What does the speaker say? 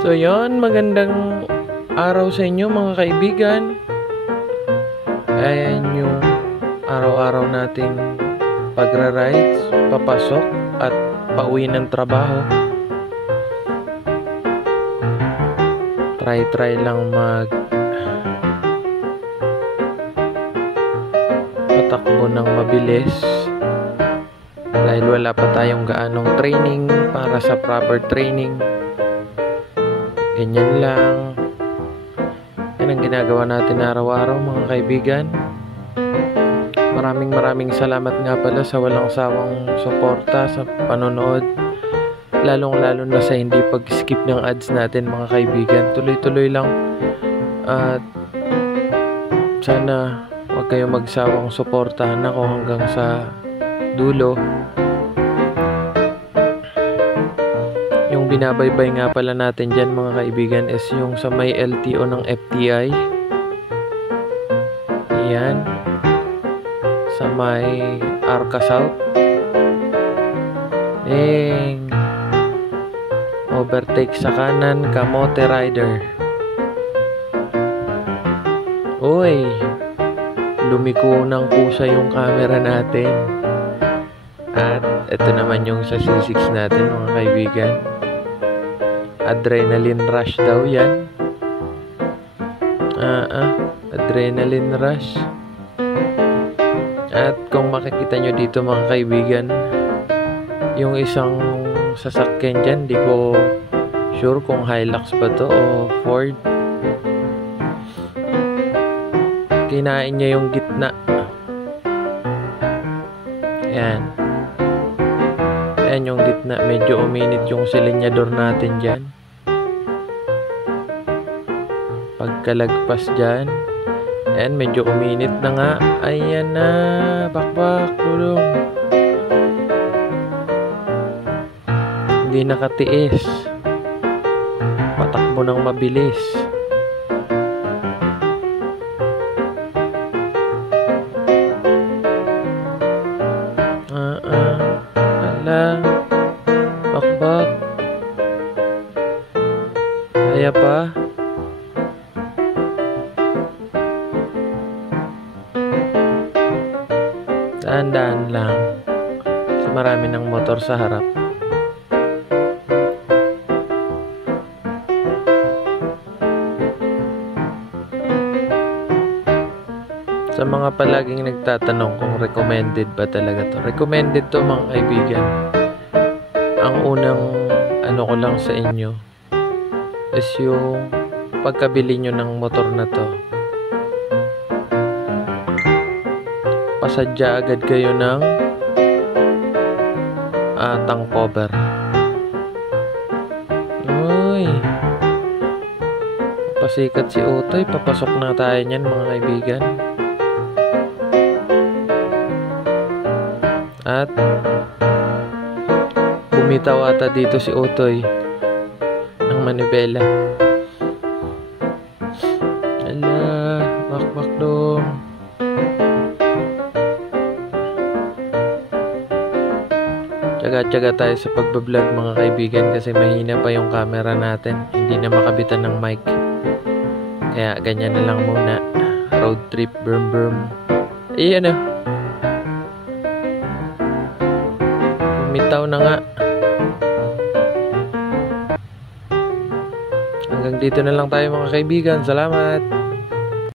So yon, magandang araw sa inyo mga kaibigan. Ayan yung araw-araw nating pagra-rides, papasok at pauwi ng trabaho. Try lang patakbo ng mabilis dahil wala pa tayong gaanong training para sa proper training. Ganyan lang. Yan ang ginagawa natin araw-araw mga kaibigan. Maraming salamat nga pala sa walang sawang suporta sa panonood, lalong-lalo na sa hindi pag-skip ng ads natin mga kaibigan. Tuloy-tuloy lang at sana huwag kayong magsawang suportahan ako hanggang sa dulo. Yung binabaybay nga pala natin dyan mga kaibigan is yung sa may LTO ng FTI. Ayan, sa may Arca South. Overtake sa kanan, Kamote Rider. Uy, lumiko ng kusa yung camera natin. At ito naman yung sa C6 natin mga kaibigan. Adrenaline rush daw yan. Adrenaline rush. At kung makikita nyo dito mga kaibigan, yung isang sasakyan dyan, di ko sure kung Hilux ba to o Ford. Kinain niya yung gitna. Ayan. Ayan yung gitna. Medyo uminit yung silinyador natin dyan. Pagkalagpas dyan, ayan, medyo uminit na nga. Ayan na. Bakbak. Tulong. Hindi nakatiis. Patakbo ng mabilis. Ala. Bakbak. Kaya pa. Daan-daan lang. Kasi marami ng motor sa harap. Sa mga palaging nagtatanong kung recommended ba talaga to. Recommended to mga kaibigan. Ang unang ano ko lang sa inyo is yung pagkabili nyo ng motor na to. Pasadya agad kayo ng tank cover. Uy, pasikat si Utoy. Papasok na tayo niyan mga kaibigan. At bumitaw ata dito si Utoy ng manibela. Ala, bakbak dong. Tsaga-tsaga tayo sa pagbablog mga kaibigan kasi mahina pa yung camera natin. Hindi na makabitan ng mic. Kaya ganyan na lang muna. Road trip, brum. Ayan o. Bumitaw na nga. Hanggang dito na lang tayo mga kaibigan. Salamat.